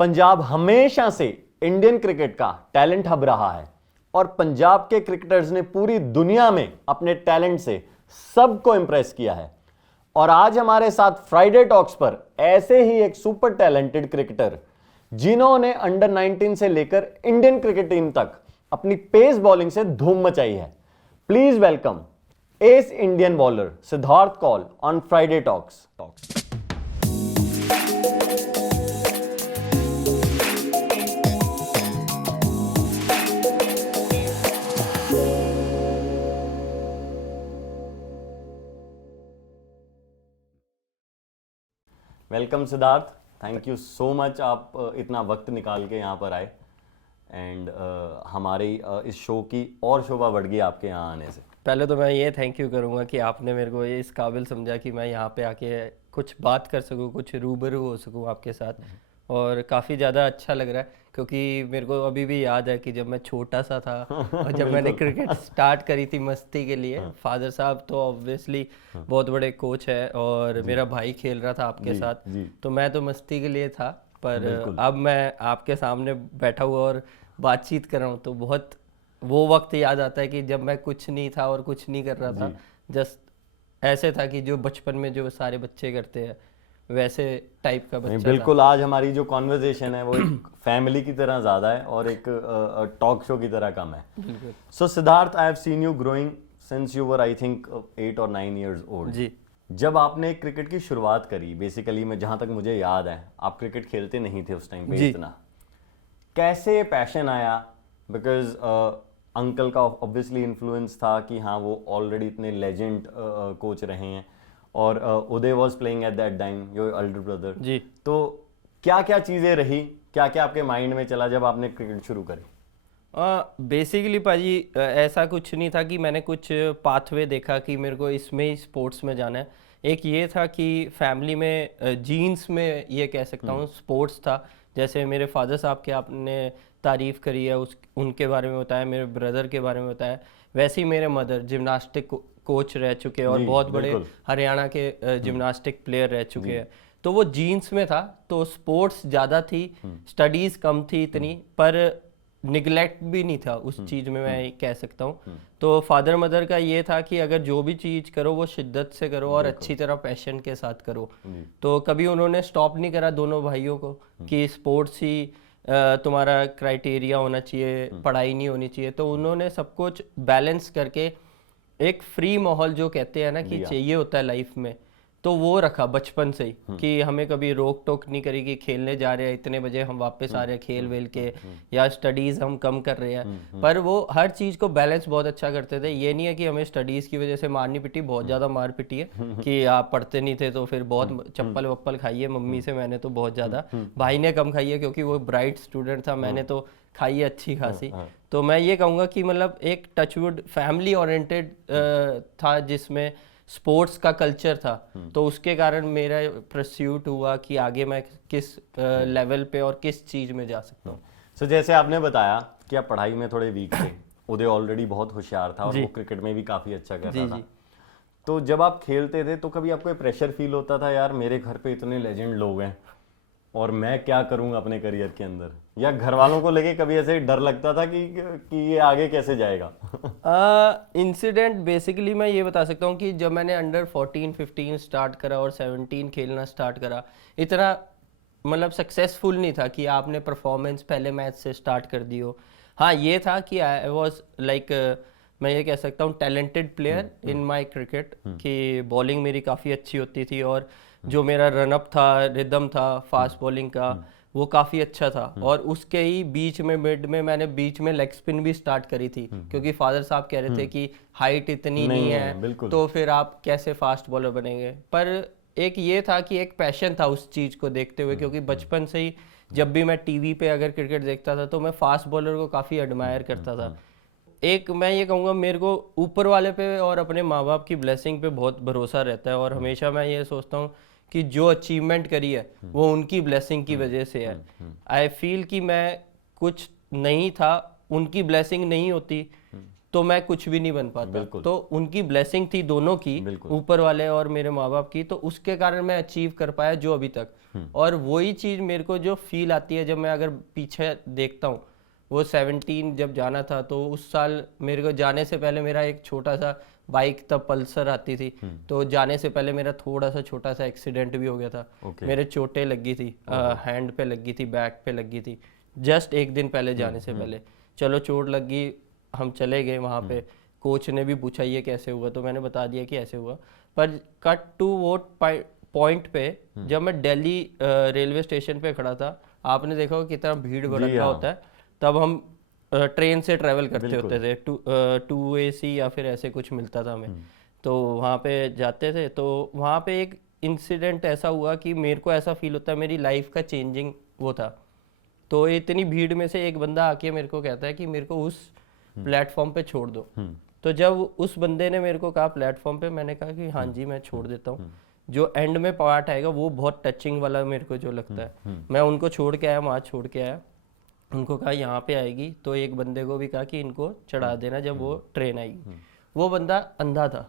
पंजाब हमेशा से Indian cricket का टैलेंट हब रहा है और पंजाब के क्रिकेटर्स ने पूरी दुनिया में अपने टैलेंट से सबको इंप्रेस किया है। और आज हमारे साथ फ्राइडे टॉक्स पर ऐसे ही एक सुपर टैलेंटेड क्रिकेटर जिन्होंने अंडर 19 से लेकर इंडियन क्रिकेट टीम तक अपनी पेस बॉलिंग से धूम मचाई है। Please welcome as Indian bowler Siddharth Kaul on Friday talks. Welcome Siddharth, thank you so much, आप इतना वक्त निकाल के यहाँ पर आए एंड हमारी इस शो की और शोभा बढ़ गई आपके यहाँ आने से। पहले तो मैं ये थैंक यू करूँगा कि आपने मेरे को ये इस काबिल समझा कि मैं यहाँ पे आके कुछ बात कर सकूँ, कुछ रूबरू हो सकूँ आपके साथ। और काफ़ी ज़्यादा अच्छा लग रहा है क्योंकि मेरे को अभी भी याद है कि जब मैं छोटा सा था और जब मैंने क्रिकेट स्टार्ट करी थी मस्ती के लिए, फादर साहब तो ऑब्वियसली बहुत बड़े कोच है और मेरा भाई खेल रहा था आपके साथ, तो मैं तो मस्ती के लिए था। पर अब मैं आपके सामने बैठा हुआ और बातचीत कर रहा हूँ तो बहुत वो वक्त याद आता है कि जब मैं कुछ नहीं था और कुछ नहीं कर रहा था, जस्ट ऐसे था कि जो बचपन में जो सारे बच्चे करते हैं वैसे टाइप का बच्चा बिल्कुल। आज हमारी जो कॉन्वर्जेशन है वो एक फैमिली की तरह ज्यादा है और एक टॉक शो की तरह कम है। So Siddharth, I have seen you growing since you were I think 8 और 9 इयर्स ओल्ड। जी। जब आपने क्रिकेट की शुरुआत करी, बेसिकली मैं जहां तक मुझे याद है आप क्रिकेट खेलते नहीं थे उस टाइम पे इतना, कैसे पैशन आया? बिकॉज अंकल का ऑब्वियसली इन्फ्लुएंस था कि हाँ वो ऑलरेडी इतने लेजेंड कोच रहे हैं और Uday was playing at that time, your elder brother ji. तो क्या क्या चीज़ें रही, क्या क्या आपके माइंड में चला जब आपने क्रिकेट शुरू करी? बेसिकली पाजी ऐसा कुछ नहीं था कि मैंने कुछ पाथवे देखा कि मेरे को इसमें ही स्पोर्ट्स में जाना है। एक ये था कि फैमिली में जीन्स में ये कह सकता हूँ स्पोर्ट्स था। जैसे मेरे फादर साहब के आपने तारीफ़ करी है, उनके बारे में बताया, मेरे ब्रदर के बारे में बताया, वैसे ही मेरे मदर जिम्नास्टिक कोच रह चुके हैं और बहुत बड़े हरियाणा के जिम्नास्टिक प्लेयर रह चुके हैं। तो वो जीन्स में था, तो स्पोर्ट्स ज़्यादा थी, स्टडीज़ कम थी इतनी, पर निगलेक्ट भी नहीं था उस चीज़ में, मैं कह सकता हूँ। तो फादर मदर का ये था कि अगर जो भी चीज़ करो वो शिद्दत से करो और अच्छी तरह पैशन के साथ करो। तो कभी उन्होंने स्टॉप नहीं करा दोनों भाइयों को कि स्पोर्ट्स ही तुम्हारा क्राइटेरिया होना चाहिए, पढ़ाई नहीं होनी चाहिए। तो उन्होंने सब कुछ बैलेंस करके एक फ्री माहौल जो कहते हैं ना कि चाहिए होता है लाइफ में, तो वो रखा बचपन से ही कि हमें कभी रोक टोक नहीं करी कि खेलने जा रहे हैं इतने बजे हम वापस आ रहे हैं खेल वेल के, या स्टडीज़ हम कम कर रहे हैं। पर वो हर चीज़ को बैलेंस बहुत अच्छा करते थे। ये नहीं है कि हमें स्टडीज़ की वजह से मारनी पिटी, बहुत ज़्यादा मार पिटी है कि आप पढ़ते नहीं थे तो फिर बहुत चप्पल वप्पल खाई है मम्मी से मैंने तो बहुत ज़्यादा, भाई ने कम खाई है क्योंकि वो ब्राइट स्टूडेंट था, मैंने तो खाई है अच्छी खासी। तो मैं ये कहूँगा कि मतलब एक टचवुड फैमिली ओरिएंटेड था जिसमें स्पोर्ट्स का कल्चर था, तो उसके कारण मेरा परस्यूट हुआ कि आगे मैं किस लेवल पे और किस चीज़ में जा सकता हूँ। सो जैसे आपने बताया कि आप पढ़ाई में थोड़े वीक थे, उदय ऑलरेडी बहुत होशियार था और वो क्रिकेट में भी काफ़ी अच्छा कर रहा था। तो जब आप खेलते थे तो कभी आपको प्रेशर फील होता था, यार मेरे घर पे इतने लेजेंड लोग हैं और मैं क्या करूंगा अपने करियर के अंदर, या घर वालों को लेके कभी ऐसे डर लगता था कि ये आगे कैसे जाएगा? इंसिडेंट बेसिकली मैं ये बता सकता हूँ कि जब मैंने अंडर 14-15 स्टार्ट करा और 17 खेलना स्टार्ट करा, इतना मतलब सक्सेसफुल नहीं था कि आपने परफॉर्मेंस पहले मैच से स्टार्ट कर दी हो। हाँ ये था कि आई वॉज लाइक मैं ये कह सकता हूँ talented player in my cricket, कि बॉलिंग मेरी काफ़ी अच्छी होती थी और जो मेरा रनअप था, रिदम था फास्ट बॉलिंग का, वो काफ़ी अच्छा था। और उसके ही बीच में मिड में मैंने बीच में लेग स्पिन भी स्टार्ट करी थी क्योंकि फादर साहब कह रहे थे कि हाइट इतनी नहीं है तो फिर आप कैसे फास्ट बॉलर बनेंगे। पर एक ये था कि एक पैशन था उस चीज़ को देखते हुए, क्योंकि बचपन से ही जब भी मैं टीवी पे अगर क्रिकेट देखता था तो मैं फास्ट बॉलर को काफ़ी एडमायर करता था। एक मैं ये कहूँगा मेरे को ऊपर वाले पे और अपने माँ बाप की ब्लेसिंग पे बहुत भरोसा रहता है और हमेशा मैं ये सोचता हूँ कि जो अचीवमेंट करी है वो उनकी ब्लेसिंग की वजह से है। आई फील कि मैं कुछ नहीं था, उनकी ब्लेसिंग नहीं होती तो मैं कुछ भी नहीं बन पाता। बिल्कुल। तो उनकी ब्लेसिंग थी दोनों की, बिल्कुल। ऊपर वाले और मेरे माँ बाप की, तो उसके कारण मैं अचीव कर पाया जो अभी तक। और वही चीज़ मेरे को जो फील आती है जब मैं अगर पीछे देखता हूँ, वो 17 जब जाना था तो उस साल मेरे को जाने से पहले मेरा एक छोटा सा बाइक तब पल्सर आती थी, तो जाने से पहले मेरा थोड़ा सा छोटा सा एक्सीडेंट भी हो गया था। मेरे चोटें लगी थी, हैंड पे लगी थी, बैक पे लगी थी, जस्ट एक दिन पहले जाने से पहले। चलो चोट लगी, हम चले गए वहाँ पे, कोच ने भी पूछा ये कैसे हुआ, तो मैंने बता दिया कि ऐसे हुआ। पर कट टू वो पॉइंट पे जब मैं दिल्ली रेलवे स्टेशन पे खड़ा था, आपने देखा होगा कितना भीड़ भड़का होता है, तब हम ट्रेन से ट्रैवल करते होते थे, 2AC या फिर ऐसे कुछ मिलता था हमें, तो वहाँ पे जाते थे। तो वहाँ पे एक इंसिडेंट ऐसा हुआ कि मेरे को ऐसा फील होता है मेरी लाइफ का चेंजिंग वो था। तो इतनी भीड़ में से एक बंदा आके मेरे को कहता है कि मेरे को उस प्लेटफॉर्म पे छोड़ दो। तो जब उस बंदे ने मेरे को कहा प्लेटफॉर्म पे, मैंने कहा कि हाँ जी मैं छोड़ देता हूँ। जो एंड में पार्ट आएगा वो बहुत टचिंग वाला मेरे को जो लगता है, मैं उनको छोड़ के आया, वहाँ छोड़ के आया, उनको कहा यहाँ पे आएगी, तो एक बंदे को भी कहा कि इनको चढ़ा देना जब वो ट्रेन आएगी। वो बंदा अंधा था,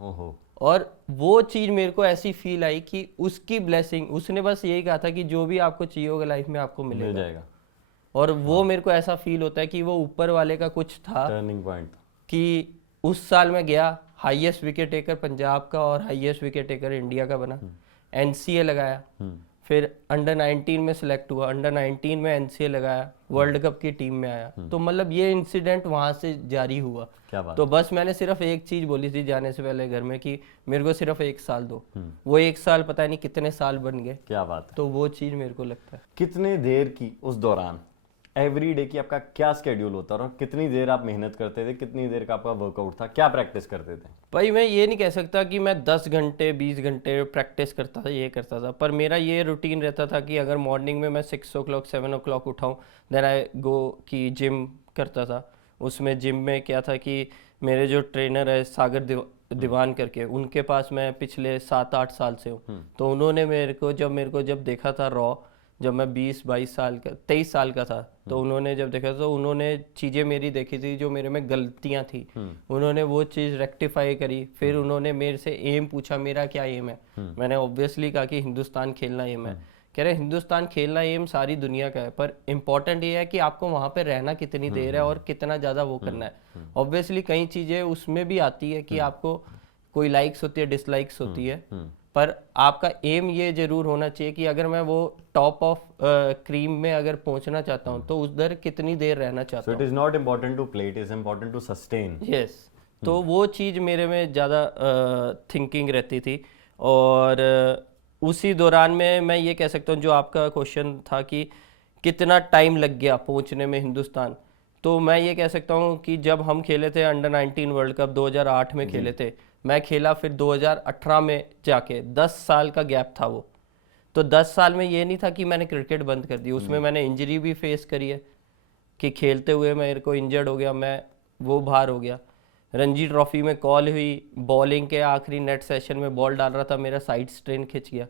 ओहो। और वो चीज़ मेरे को ऐसी फील आई कि उसकी ब्लेसिंग, उसने बस यही कहा था कि जो भी आपको चाहिए होगा लाइफ में आपको मिल मिलेगा। जाएगा। और वो मेरे को ऐसा फील होता है कि वो ऊपर वाले का कुछ था टर्निंग पॉइंट। कि उस साल मैं गया, हाईएस्ट विकेट टेकर पंजाब का और हाईएस्ट विकेट टेकर इंडिया का बना, NCA लगाया, फिर अंडर 19 में सिलेक्ट हुआ, अंडर 19 में NCA लगाया, वर्ल्ड कप की टीम में आया। तो मतलब ये इंसिडेंट वहाँ से जारी हुआ। क्या बात। तो बस मैंने सिर्फ एक चीज़ बोली थी जाने से पहले घर में कि मेरे को सिर्फ 1 साल दो। वो 1 साल पता नहीं कितने साल बन गए। क्या बात है। तो वो चीज़ मेरे को लगता है। कितने देर की उस दौरान एवरी डे की आपका क्या स्केड्यूल होता था, और कितनी देर आप मेहनत करते थे, कितनी देर का आपका वर्कआउट था, क्या प्रैक्टिस करते थे? भाई मैं ये नहीं कह सकता कि मैं 10 घंटे 20 घंटे प्रैक्टिस करता था, ये करता था, पर मेरा ये रूटीन रहता था कि अगर मॉर्निंग में मैं 6 o'clock 7 o'clock उठाऊँ, देन आई गो कि जिम करता था। उसमें जिम में क्या था कि मेरे जो ट्रेनर है सागर दीवान करके, उनके पास मैं पिछले 7-8 साल से हूँ। तो उन्होंने मेरे को जब देखा था रॉ, जब मैं 20-22 साल का 23 साल का था, तो उन्होंने जब देखा तो उन्होंने चीज़ें मेरी देखी थी जो मेरे में गलतियां थी, उन्होंने वो चीज़ रेक्टिफाई करी। फिर उन्होंने मेरे से एम पूछा, मेरा क्या एम है? मैंने ऑब्वियसली कहा कि हिंदुस्तान खेलना एम है। कह रहे हिंदुस्तान खेलना एम सारी दुनिया का है, पर इम्पॉर्टेंट ये है कि आपको वहाँ पे रहना कितनी देर है और कितना ज़्यादा वो करना है। ऑब्वियसली कई चीज़ें उसमें भी आती है कि आपको कोई लाइक्स होती है, डिसलाइक्स होती है, पर आपका एम ये जरूर होना चाहिए कि अगर मैं वो टॉप ऑफ क्रीम में अगर पहुंचना चाहता हूं तो उधर कितनी देर रहना चाहता हूं। So it is not important to play, it is important to sustain. Yes. तो वो चीज़ मेरे में ज़्यादा थिंकिंग रहती थी। और उसी दौरान में मैं ये कह सकता हूँ, जो आपका क्वेश्चन था कि कितना टाइम लग गया पहुंचने में हिंदुस्तान, तो मैं ये कह सकता हूँ कि जब हम खेले थे अंडर 19 वर्ल्ड कप 2008 में खेले थे, मैं खेला फिर 2018 में जाके, 10 साल का गैप था वो। तो 10 साल में ये नहीं था कि मैंने क्रिकेट बंद कर दी, उसमें मैंने इंजरी भी फेस करी है कि खेलते हुए मेरे को इंजर्ड हो गया, मैं वो बाहर हो गया। रणजी ट्रॉफी में कॉल हुई, बॉलिंग के आखिरी नेट सेशन में बॉल डाल रहा था, मेरा साइड स्ट्रेन खिंच गया।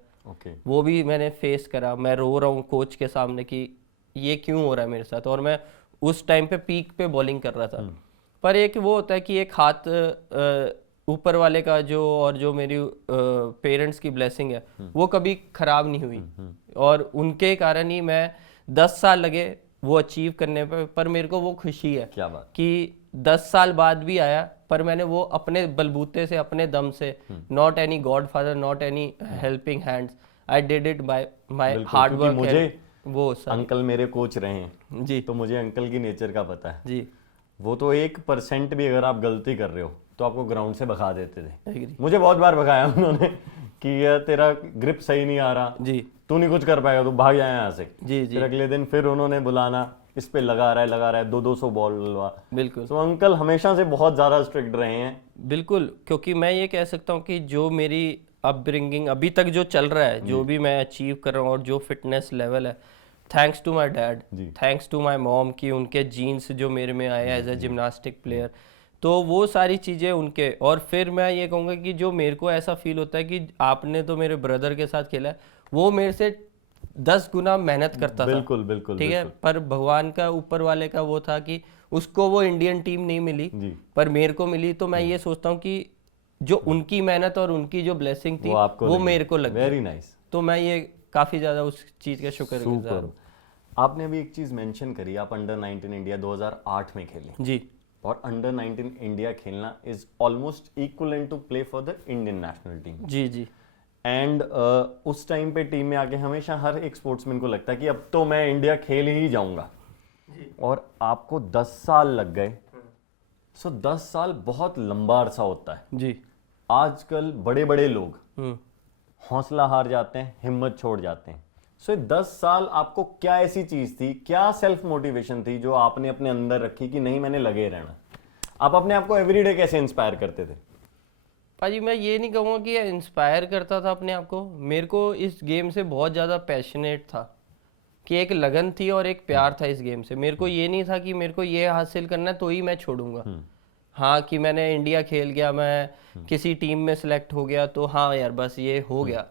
वो भी मैंने फेस करा, मैं रो रहा हूँ कोच के सामने कि ये क्यों हो रहा है मेरे साथ, और मैं उस टाइम पे पीक पे बॉलिंग कर रहा था। पर एक वो होता है कि एक हाथ ऊपर वाले का जो, और जो मेरी पेरेंट्स की ब्लेसिंग है वो कभी खराब नहीं हुई, और उनके कारण ही मैं 10 साल लगे वो अचीव करने पर मेरे को वो खुशी है। क्या बात। कि 10 साल बाद भी आया, पर मैंने वो अपने बलबूते से, अपने दम से, not any God father, not any helping hands, I did it by my hard work. मुझे वो अंकल मेरे कोच रहे हैं जी, तो मुझे अंकल की नेचर का पता है जी। वो तो 1% भी अगर आप गलती कर रहे हो तो आपको ग्राउंड से भगा देते थे। Agree. मुझे बहुत बार भगाया उन्होंने कि यार तेरा ग्रिप सही नहीं आ रहा जी, तू नहीं कुछ कर पाएगा, तू भाग जाए यहाँ से। जी, जी। फिर अगले दिन फिर उन्होंने बुलाना, इस पे लगा रहा है 200 बॉल डलवा। बिल्कुल। तो अंकल हमेशा से बहुत ज्यादा स्ट्रिक्ट रहे हैं। बिल्कुल, क्योंकि मैं ये कह सकता हूँ कि जो मेरी अपब्रिंगिंग अभी तक जो चल रहा है, जो भी मैं अचीव कर रहा हूँ और जो फिटनेस लेवल है, thanks to my dad, thanks to my mom, कि उनके जीन्स जो मेरे में आए एज ए जिम्नास्टिक प्लेयर, तो वो सारी चीज़ें उनके। और फिर मैं ये कहूँगा कि जो मेरे को ऐसा फील होता है कि आपने तो मेरे ब्रदर के साथ खेला है, वो मेरे से 10 गुना मेहनत करता था। बिल्कुल बिल्कुल ठीक है, पर भगवान का, ऊपर वाले का वो था कि उसको वो इंडियन टीम नहीं मिली, जी। पर मेरे को मिली। तो मैं ये सोचता हूँ कि जो उनकी मेहनत और उनकी जो ब्लेसिंग थी वो मेरे को लग गई। Very nice. तो मैं ये काफी ज्यादा उस चीज का शुक्रगुजार सुपर। आपने अभी एक चीज मेंशन करी, आप अंडर 19 इंडिया 2008 में खेले, हूँ। जी और अंडर 19 इंडिया खेलना is almost equivalent to play for the Indian national team. जी जी एंड उस टाइम पे टीम में आके हमेशा हर एक स्पोर्ट्समैन को लगता है कि अब तो मैं इंडिया खेल ही जाऊंगा, और आपको 10 साल लग गए। सो 10 साल बहुत लंबा अरसा होता है। जी। आजकल बड़े बड़े लोग हम्म। हौसला हार जाते हैं, हिम्मत छोड़ जाते हैं। सो 10 साल आपको क्या ऐसी चीज थी, क्या सेल्फ मोटिवेशन थी जो आपने अपने अंदर रखी कि नहीं मैंने लगे रहना? आप अपने आप को एवरीडे कैसे इंस्पायर करते थे? भाजी मैं ये नहीं कहूँगा कि इंस्पायर करता था अपने आप को, मेरे को इस गेम से बहुत ज़्यादा पैशनेट था, कि एक लगन थी और एक प्यार था इस गेम से। मेरे को ये नहीं था कि मेरे को ये हासिल करना है तो ही मैं छोड़ूंगा। हाँ कि मैंने इंडिया खेल गया, मैं किसी टीम में सिलेक्ट हो गया तो हाँ यार बस ये हो गया।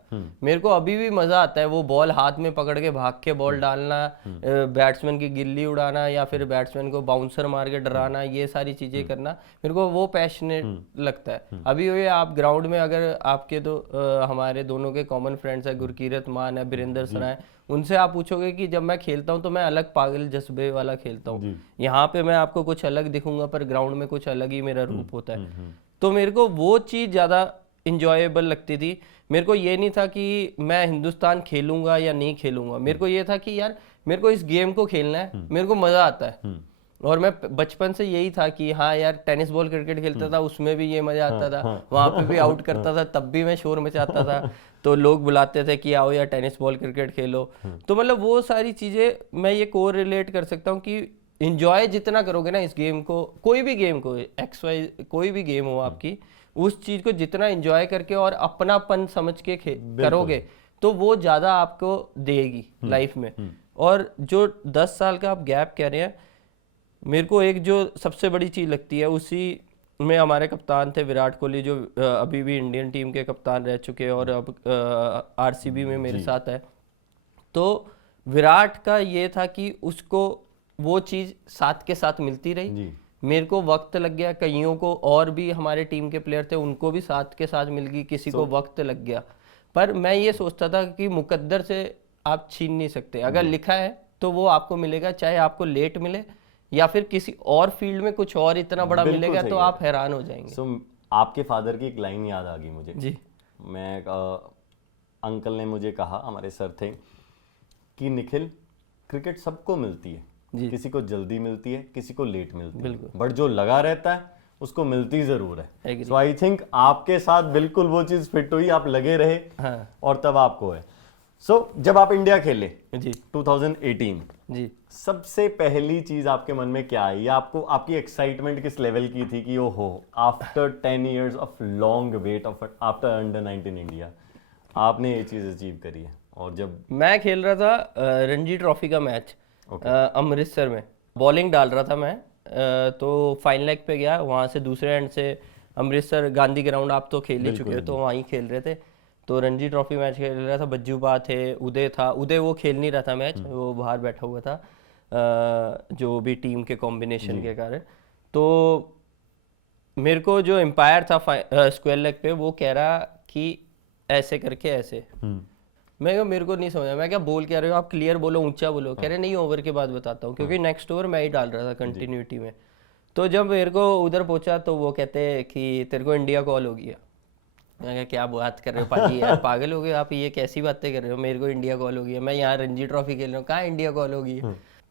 मेरे को अभी भी मजा आता है वो बॉल हाथ में पकड़ के भाग के बॉल डालना, बैट्समैन की गिल्ली उड़ाना या फिर बैट्समैन को बाउंसर मार के डराना, ये सारी चीजें करना मेरे को वो पैशनेट लगता है। अभी ये आप ग्राउंड में अगर आपके तो हमारे दोनों के कॉमन फ्रेंड्स है, गुरकीरत मान है, बीरेंद्र सरा है, उनसे आप पूछोगे कि जब मैं खेलता हूँ तो मैं अलग पागल जज्बे वाला खेलता हूँ, यहाँ पे मैं आपको कुछ अलग दिखूंगा पर ग्राउंड में कुछ अलग ही मेरा रूप होता है। तो मेरे को वो चीज़ ज़्यादा इंजॉयबल लगती थी। मेरे को ये नहीं था कि मैं हिंदुस्तान खेलूंगा या नहीं खेलूंगा, मेरे को ये था कि यार मेरे को इस गेम को खेलना है, मेरे को मज़ा आता है। और मैं बचपन से यही था कि हाँ यार टेनिस बॉल क्रिकेट खेलता था, उसमें भी ये मजा आता था, वहां पे भी आउट करता था तब भी मैं शोर मचाता था, तो लोग बुलाते थे कि आओ यार टेनिस बॉल क्रिकेट खेलो। तो मतलब वो सारी चीजें मैं ये को रिलेट कर सकता हूँ कि इंजॉय जितना करोगे ना इस गेम को, कोई भी गेम को, एक्स वाई कोई भी गेम हो आपकी, उस चीज को जितना इंजॉय करके और अपनापन समझ के करोगे तो वो ज्यादा आपको देगी लाइफ में। और जो 10 साल का आप गैप कह रहे हैं, मेरे को एक जो सबसे बड़ी चीज़ लगती है उसी में हमारे कप्तान थे विराट कोहली, जो अभी भी इंडियन टीम के कप्तान रह चुके हैं और अब आरसीबी में मेरे साथ है। तो विराट का ये था कि उसको वो चीज़ साथ के साथ मिलती रही, मेरे को वक्त लग गया, कईयों को और भी हमारे टीम के प्लेयर थे उनको भी साथ के साथ मिल गई, किसी को वक्त लग गया। पर मैं ये सोचता था कि मुकद्दर से आप छीन नहीं सकते, अगर लिखा है तो वो आपको मिलेगा, चाहे आपको लेट मिले या फिर किसी और फील्ड में कुछ और इतना बड़ा मिलेगा तो आप हैरान हो जाएंगे। आपके फादर की एक लाइन याद आ गई मुझे जी। मैं अंकल ने मुझे कहा, हमारे सर थे, कि निखिल क्रिकेट सबको मिलती है, किसी को जल्दी मिलती है, किसी को लेट मिलती है, बट जो लगा रहता है उसको मिलती जरूर है। सो आई थिंक आपके साथ बिल्कुल वो चीज फिट हुई, आप लगे रहे। हाँ। और तब आपको है। सो जब आप इंडिया खेले जी 2018 जी, सबसे पहली चीज आपके मन में क्या आई, या आपको आपकी एक्साइटमेंट किस लेवल की थी कि ओहो after 10 years of long weight of after under 19 India आपने ये चीज अचीव करी है? और जब मैं खेल रहा था रणजी ट्रॉफी का मैच अमृतसर में, बॉलिंग डाल रहा था मैं, तो फाइन लेग पे गया, वहाँ से दूसरे एंड से अमृतसर गांधी ग्राउंड आप तो खेल ही चुके हो, तो वहीं खेल रहे थे। तो रणजी ट्रॉफी मैच खेल रहा था, बज्जू बा थे, उदय था, उदय वो खेल नहीं रहा था मैच, वो बाहर बैठा हुआ था जो भी टीम के कॉम्बिनेशन के कारण। तो मेरे को जो एम्पायर था स्क्वायर लेग पे, वो कह रहा कि ऐसे करके ऐसे, मैं क्या मेरे को नहीं समझा, मैं क्या बोल क्या रहे हो आप, क्लियर बोलो, ऊंचा बोलो। कह रहे नहीं ओवर के बाद बताता हूँ, क्योंकि नेक्स्ट ओवर मैं ही डाल रहा था कंटिन्यूटी में। तो जब मेरे को उधर पहुंचा तो वो कहते कि तेरे को इंडिया कॉल हो गया। मैं क्या बात कर रहे हो पाजी, यार पागल हो गए आप, ये कैसी बातें कर रहे हो, मेरे को इंडिया कॉल हो गया, मैं यहाँ रणजी ट्रॉफी खेल रहा हूँ, कहाँ इंडिया कॉल हो गई?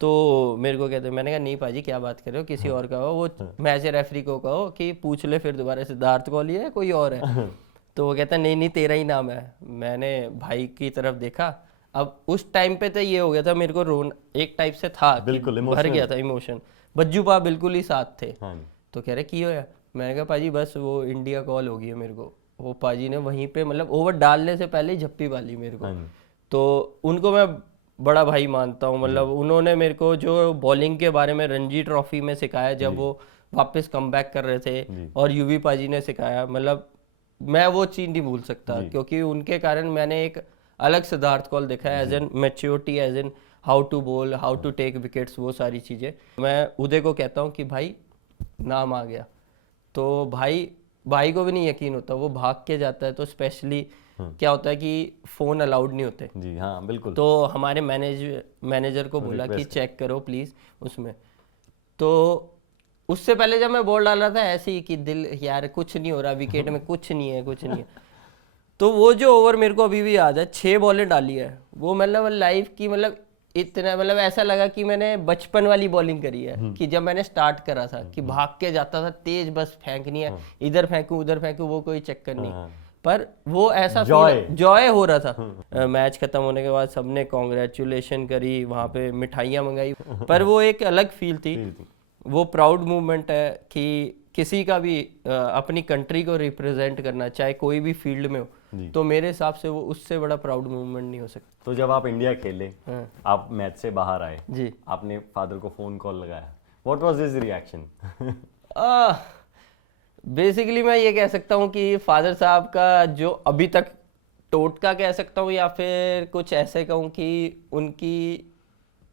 तो मेरे को कहते, मैंने कहा नहीं पाजी क्या बात कर रहे हो, किसी और का हो, वो मैच रेफरी को कहो कि पूछ ले फिर दोबारा, सिद्धार्थ कॉल है कोई और है? तो वो कहता नहीं नहीं तेरा ही नाम है। मैंने भाई की तरफ देखा, अब उस टाइम पे तो ये हो गया था मेरे को रोन एक टाइप से था, बिल्कुल भर गया था इमोशन। बज्जू पा बिल्कुल ही साथ थे। तो कह रहे की होया? मैंने कहा पाजी बस वो इंडिया कॉल हो गई है मेरे को। वो पाजी ने वहीं पे मतलब ओवर डालने से पहले ही झप्पी वाली मेरे को। तो उनको मैं बड़ा भाई मानता हूँ, मतलब उन्होंने मेरे को जो बॉलिंग के बारे में रणजी ट्रॉफी में सिखाया, जब वो वापस कम बैक कर रहे थे, और यूवी पाजी ने सिखाया, मतलब मैं वो चीज़ नहीं भूल सकता, क्योंकि उनके कारण मैंने एक अलग सिद्धार्थ कौल देखा है, as an maturity, as an how to bowl, how to take wickets, वो सारी चीज़ें। मैं उदय को कहता हूँ कि भाई नाम आ गया, तो भाई को भी नहीं यकीन होता, वो भाग के जाता है। तो स्पेशली क्या होता है कि फ़ोन अलाउड नहीं होते जी हाँ बिल्कुल। तो हमारे मैनेजर को बोला कि चेक करो प्लीज़ उसमें। तो उससे पहले जब मैं बॉल डाल रहा था ऐसे ही कि दिल यार कुछ नहीं हो रहा, विकेट में कुछ नहीं है। तो वो जो ओवर मेरे को अभी भी याद है, 6 बॉलें डाली है वो, मतलब लाइफ की, मतलब इतना, मतलब ऐसा लगा कि मैंने बचपन वाली बॉलिंग करी है कि जब मैंने स्टार्ट करा था कि भाग के जाता था तेज, बस फेंकनी है, इधर फेंकूं उधर फेंकूं, वो कोई चक्कर नहीं। पर वो ऐसा जॉय हो रहा था। मैच खत्म होने के बाद सबने कॉन्ग्रेचुलेशन करी, वहाँ पे मिठाइयाँ मंगाई, पर वो एक अलग फील थी। वो प्राउड मूवमेंट है कि किसी का भी अपनी कंट्री को रिप्रेजेंट करना, चाहे कोई भी फील्ड में हो, तो मेरे हिसाब से वो उससे बड़ा प्राउड मूवमेंट नहीं हो सकता। तो जब आप इंडिया खेले, आप मैच से बाहर आए जी, आपने फादर को फोन कॉल लगाया, what was his reaction? Basically मैं ये कह सकता हूँ कि फादर साहब का जो अभी तक टोटका कह सकता हूँ, या फिर कुछ ऐसे कहूँ कि उनकी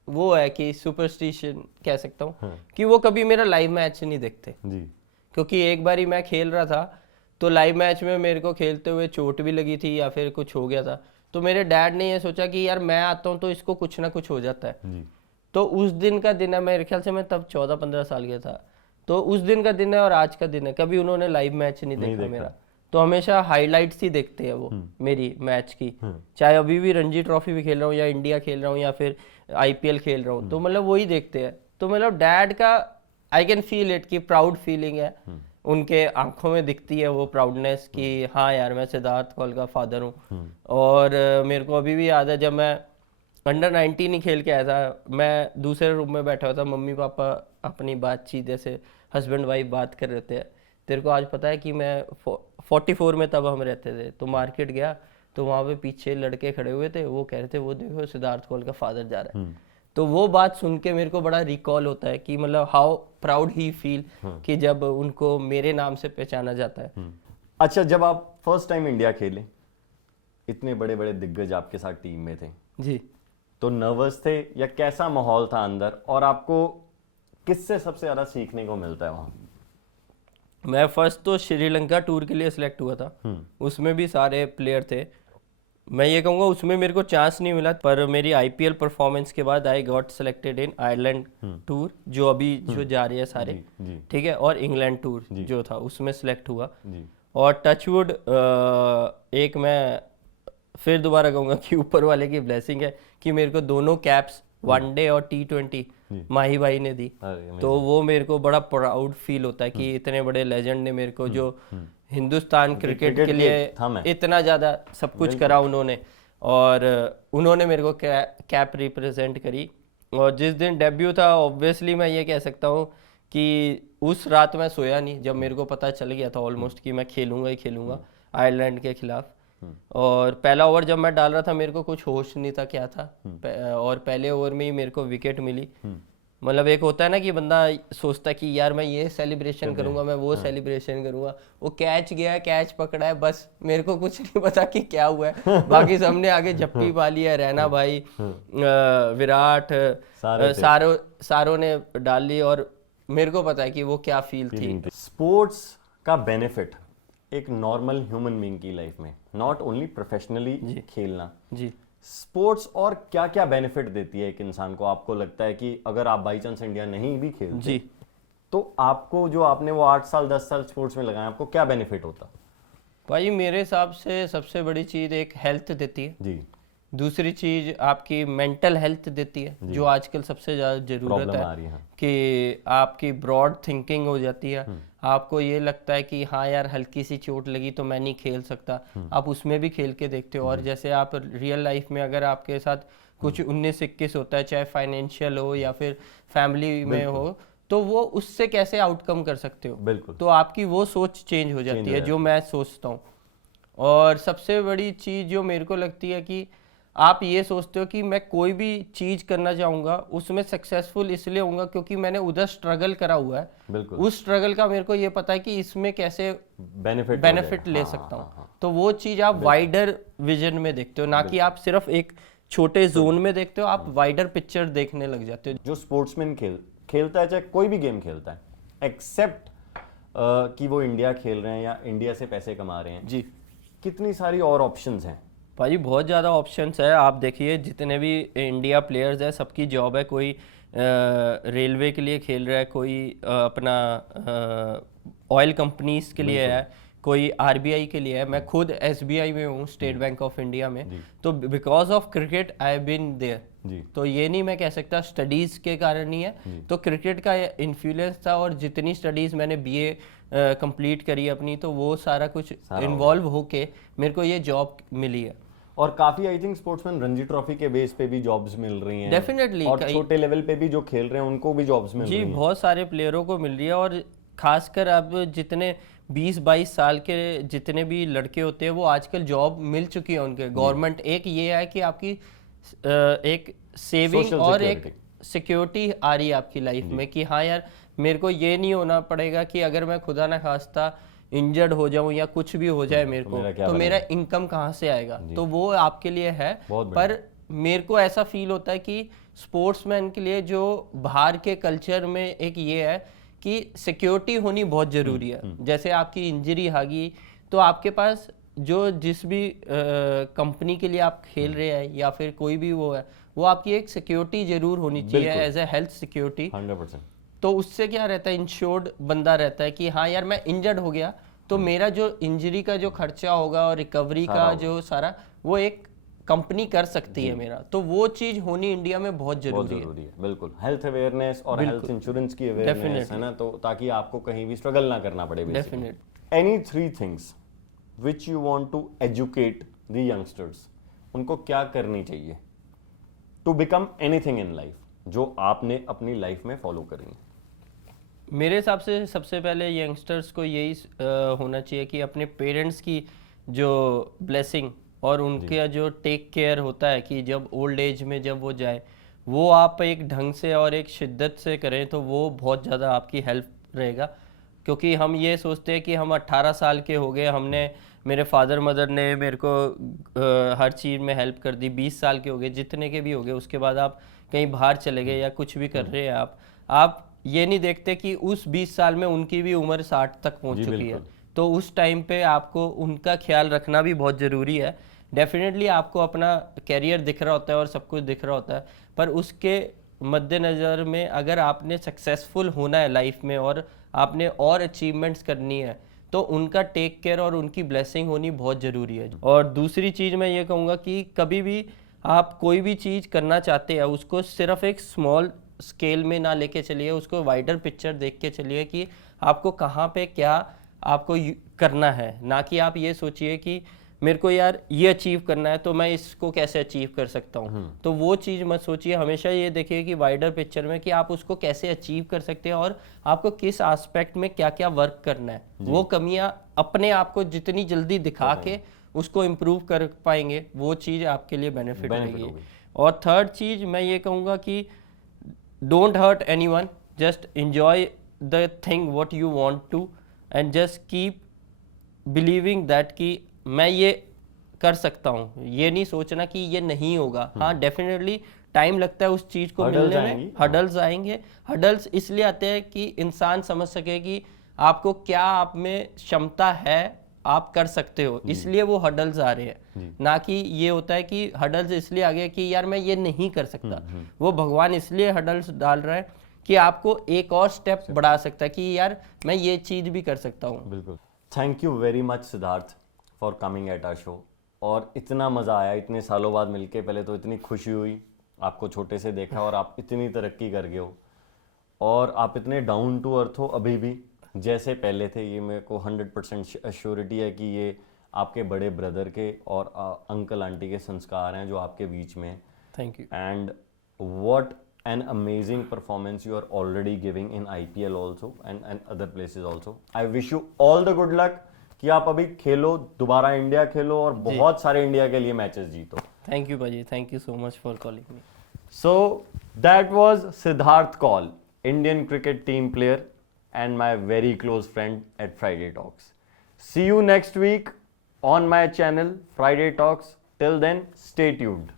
वो है कि सुपरस्टिशन कह सकता हूँ, कि वो कभी मेरा लाइव मैच नहीं देखते जी। क्योंकि एक बार ही मैं खेल रहा था, तो लाइव मैच में मेरे को खेलते हुए चोट भी लगी थी या फिर कुछ हो गया था, तो मेरे डैड ने ये सोचा कि यार मैं आता हूँ तो इसको कुछ ना कुछ हो जाता है जी। तो उस दिन का दिन है, मेरे ख्याल से मैं तब 14-15 साल का था, तो उस दिन का दिन है और आज का दिन है, कभी उन्होंने लाइव मैच नहीं देखा मेरा, तो हमेशा हाइलाइट्स ही देखते हैं वो मेरी मैच की, चाहे अभी भी रणजी ट्रॉफी भी खेल रहा हूँ या इंडिया खेल रहा हूँ या फिर आईपीएल खेल रहा हूँ, तो मतलब वही देखते हैं। तो मतलब डैड का आई कैन फील इट कि प्राउड फीलिंग है, उनके आंखों में दिखती है वो प्राउडनेस कि हाँ यार मैं सिद्धार्थ कौल का फादर हूँ। और मेरे को अभी भी याद है जब मैं अंडर 19 ही खेल के आया था, मैं दूसरे रूम में बैठा हुआ था, मम्मी पापा अपनी बातचीत जैसे हस्बैंड वाइफ बात कर रहे थे। तेरे को आज पता है कि मैं 44 में तब हम रहते थे, तो मार्केट गया तो वहाँ पे पीछे लड़के खड़े हुए थे, वो कह रहे थे वो देखो सिद्धार्थ कौल का फादर जा रहा है। तो वो बात सुन के मेरे को बड़ा रिकॉल होता है कि मतलब हाउ प्राउड ही फील कि जब उनको मेरे नाम से पहचाना जाता है। अच्छा, जब आप फर्स्ट टाइम इंडिया खेले, इतने बड़े बड़े दिग्गज आपके साथ टीम में थे जी, तो नर्वस थे या कैसा माहौल था अंदर, और आपको किससे सबसे ज्यादा सीखने को मिलता है वहां? मैं फर्स्ट तो श्रीलंका टूर के लिए सिलेक्ट हुआ था, उसमें भी सारे प्लेयर थे। मैं ये कहूँगा उसमें मेरे को चांस नहीं मिला, पर मेरी आईपीएल परफॉर्मेंस के बाद I got selected in Ireland tour, जो अभी जो जा रही है सारे, ठीक है, और इंग्लैंड टूर जो था उसमें सिलेक्ट हुआ। और टचवुड एक मैं फिर दोबारा कहूँगा कि ऊपर वाले की ब्लेसिंग है कि मेरे को दोनों कैप्स वनडे और T20 माही भाई ने दी, तो वो मेरे को बड़ा प्राउड फील होता है कि इतने बड़े लेजेंड ने मेरे को जो हिंदुस्तान क्रिकेट के लिए इतना ज़्यादा सब कुछ करा उन्होंने, और उन्होंने मेरे को कैप रिप्रेजेंट करी। और जिस दिन डेब्यू था ऑब्वियसली मैं ये कह सकता हूँ कि उस रात मैं सोया नहीं, जब मेरे को पता चल गया था ऑलमोस्ट कि मैं खेलूंगा ही खेलूंगा आयरलैंड के खिलाफ। और पहला ओवर जब मैं डाल रहा था मेरे को कुछ होश नहीं था क्या था, और पहले ओवर में ही मेरे को विकेट मिली। मतलब एक होता है ना कि बंदा सोचता है कि यार मैं ये सेलिब्रेशन करूंगा, मैं वो सेलिब्रेशन करूंगा, वो कैच गया, कैच पकड़ा है, बस मेरे को कुछ नहीं पता कि क्या हुआ है। बाकी सबने आगे जप्पी पा ली है, रैना भाई, विराट, सारों ने डाल ली, और मेरे को पता है कि वो क्या फील थी। स्पोर्ट्स का बेनिफिट एक नॉर्मल ह्यूमन बीइंग की लाइफ में, नॉट ओनली प्रोफेशनली खेलना जी, स्पोर्ट्स और क्या क्या बेनिफिट देती है एक इंसान को? आपको लगता है कि अगर आप बाई चांस इंडिया नहीं भी खेलते जी, तो आपको जो आपने वो 8 साल 10 साल स्पोर्ट्स में लगाया, आपको क्या बेनिफिट होता? भाई मेरे हिसाब से सबसे बड़ी चीज एक हेल्थ देती है जी, दूसरी चीज आपकी मेंटल हेल्थ देती है, जो आजकल सबसे ज्यादा जरूरत है कि आपकी ब्रॉड थिंकिंग हो जाती है। आपको ये लगता है कि हाँ यार हल्की सी चोट लगी तो मैं नहीं खेल सकता, आप उसमें भी खेल के देखते हो। और जैसे आप रियल लाइफ में अगर आपके साथ कुछ 19-21 होता है, चाहे फाइनेंशियल हो या फिर फैमिली में हो, तो वो उससे कैसे आउटकम कर सकते हो, बिल्कुल, तो आपकी वो सोच चेंज हो जाती है, जो मैं सोचता हूँ। और सबसे बड़ी चीज जो मेरे को लगती है कि आप ये सोचते हो कि मैं कोई भी चीज करना चाहूंगा उसमें सक्सेसफुल इसलिए होऊंगा क्योंकि मैंने उधर स्ट्रगल करा हुआ है, बिल्कुल, उस स्ट्रगल का मेरे को ये पता है कि इसमें कैसे बेनिफिट ले सकता हूँ। तो वो चीज आप वाइडर विजन में देखते हो, ना कि आप सिर्फ एक छोटे जोन में देखते हो, आप वाइडर पिक्चर देखने लग जाते हो। जो स्पोर्ट्समैन खेलता है, चाहे कोई भी गेम खेलता है, एक्सेप्ट कि वो इंडिया खेल रहे हैं या इंडिया से पैसे कमा रहे हैं जी कितनी सारी और ऑप्शंस हैं। भाई बहुत ज़्यादा ऑप्शंस है। आप देखिए जितने भी इंडिया प्लेयर्स हैं सबकी जॉब है, कोई रेलवे के लिए खेल रहा है, कोई अपना ऑयल कंपनीज के लिए है, कोई आरबीआई के लिए है। मैं खुद एसबीआई में हूँ, स्टेट बैंक ऑफ इंडिया में। तो because of cricket I been there. तो ये नहीं मैं कह सकता स्टडीज़ के कारण नहीं है, तो क्रिकेट का इन्फ्लुएंस था। और जितनी स्टडीज़ मैंने बीए कंप्लीट करी अपनी, तो वो सारा कुछ इन्वॉल्व होके मेरे को ये जॉब मिली है। और काफी I think sportsman Ranji trophy के बेस पे भी जॉब्स मिल रही हैं डेफिनेटली, और छोटे लेवल पे भी जो खेल रहे हैं उनको भी जॉब्स मिल रही हैं। जी बहुत सारे प्लेयरों को मिल रही है। और खासकर अब जितने 20-22 साल के जितने भी लड़के होते हैं वो आजकल जॉब मिल चुकी है उनके। गवर्नमेंट एक ये है कि आपकी एक सेविंग Social और security. एक सिक्योरिटी आ रही है आपकी लाइफ में कि हाँ यार मेरे को ये नहीं होना पड़ेगा कि अगर मैं खुदा ना खास्ता इंजर्ड हो जाऊं या कुछ भी हो जाए मेरे को, तो मेरा इनकम कहाँ से आएगा। तो वो आपके लिए है। पर मेरे को ऐसा फील होता है कि स्पोर्ट्समैन के लिए जो बाहर के कल्चर में एक ये है कि सिक्योरिटी होनी बहुत ज़रूरी है। जैसे आपकी इंजरी आ गई तो आपके पास जो जिस भी कंपनी के लिए आप खेल रहे हैं या फिर कोई भी वो है, वो आपकी एक सिक्योरिटी जरूर होनी चाहिए एज ए हेल्थ सिक्योरिटी। 100%। तो उससे क्या रहता है, इंश्योर्ड बंदा रहता है कि हाँ यार मैं इंजर्ड हो गया तो मेरा जो इंजरी का जो खर्चा होगा और रिकवरी का जो सारा वो एक कंपनी कर सकती है मेरा। तो वो चीज होनी इंडिया में बहुत जरूरी है। बिल्कुल, हेल्थ अवेयरनेस और हेल्थ इंश्योरेंस की अवेयरनेस है ना, तो ताकि आपको कहीं भी स्ट्रगल ना करना पड़े। Definite. Any 3 things which you want to educate the youngsters, उनको क्या करनी चाहिए to become anything in life, जो आपने अपनी लाइफ में फॉलो करेंगे? मेरे हिसाब से सबसे पहले यंगस्टर्स को यही होना चाहिए कि अपने पेरेंट्स की जो ब्लेसिंग और उनका जो टेक केयर होता है कि जब ओल्ड एज में जब वो जाए, वो आप एक ढंग से और एक शिद्दत से करें तो वो बहुत ज़्यादा आपकी हेल्प रहेगा। क्योंकि हम ये सोचते हैं कि हम 18 साल के हो गए, हमने मेरे फादर मदर ने मेरे को हर चीज़ में हेल्प कर दी, 20 साल के हो गए, जितने के भी हो गए, उसके बाद आप कहीं बाहर चले गए या कुछ भी कर रहे हैं आप ये नहीं देखते कि उस 20 साल में उनकी भी उम्र 60 तक पहुंच चुकी है। तो उस टाइम पे आपको उनका ख्याल रखना भी बहुत ज़रूरी है। डेफिनेटली आपको अपना कैरियर दिख रहा होता है और सब कुछ दिख रहा होता है, पर उसके मद्देनज़र में अगर आपने सक्सेसफुल होना है लाइफ में और आपने और अचीवमेंट्स करनी है तो उनका टेक केयर और उनकी ब्लेसिंग होनी बहुत ज़रूरी है। और दूसरी चीज़ मैं ये कहूँगा कि कभी भी आप कोई भी चीज़ करना चाहते हैं उसको सिर्फ एक स्मॉल स्केल में ना लेके चलिए, उसको वाइडर पिक्चर देख के चलिए कि आपको कहाँ पे क्या आपको करना है। ना कि आप ये सोचिए कि मेरे को यार ये अचीव करना है तो मैं इसको कैसे अचीव कर सकता हूँ। तो वो चीज़ मत सोचिए, हमेशा ये देखिए कि वाइडर पिक्चर में कि आप उसको कैसे अचीव कर सकते हैं और आपको किस एस्पेक्ट में क्या क्या वर्क करना है। वो कमियां अपने आप को जितनी जल्दी दिखा के उसको इम्प्रूव कर पाएंगे, वो चीज़ आपके लिए बेनिफिट रहेगी। और थर्ड चीज़ मैं ये कहूँगा कि don't hurt anyone, just enjoy the thing what you want to and just keep believing that कि मैं ये कर सकता हूँ। ये नहीं सोचना कि ये नहीं होगा। हाँ डेफिनेटली टाइम लगता है उस चीज़ को मिलने में, हडल्स आएंगे। हडल्स इसलिए आते हैं कि इंसान समझ सके कि आपको क्या आप में क्षमता है, आप कर सकते हो, इसलिए वो हडल्स आ रहे हैं। ना कि ये होता है कि हडल्स इसलिए आ गए कि यार मैं ये नहीं कर सकता। वो भगवान इसलिए हडल्स डाल रहा है कि आपको एक और स्टेप बढ़ा सकता है कि यार मैं ये चीज़ भी कर सकता हूँ। बिल्कुल। Thank you very much Siddharth for coming at our show. और इतना मज़ा आया इतने सालों बाद मिलके। पहले तो इतनी खुशी हुई आपको छोटे से देखा और आप इतनी तरक्की कर गए हो और आप इतने डाउन टू अर्थ हो अभी भी जैसे पहले थे। ये मेरे को 100% एश्योरिटी है कि ये आपके बड़े ब्रदर के और अंकल आंटी के संस्कार हैं जो आपके बीच में। Thank you. And what an amazing performance you are already giving in IPL also and other places also. I wish you all the good luck कि आप अभी खेलो, दोबारा इंडिया खेलो और बहुत सारे इंडिया के लिए मैचेस जीतो। थैंक यू भाजी, thank you so much for calling me. So that was Siddharth Kaul, Indian cricket team player and my very close friend at Friday Talks. See you next week on my channel Friday Talks. Till then, stay tuned.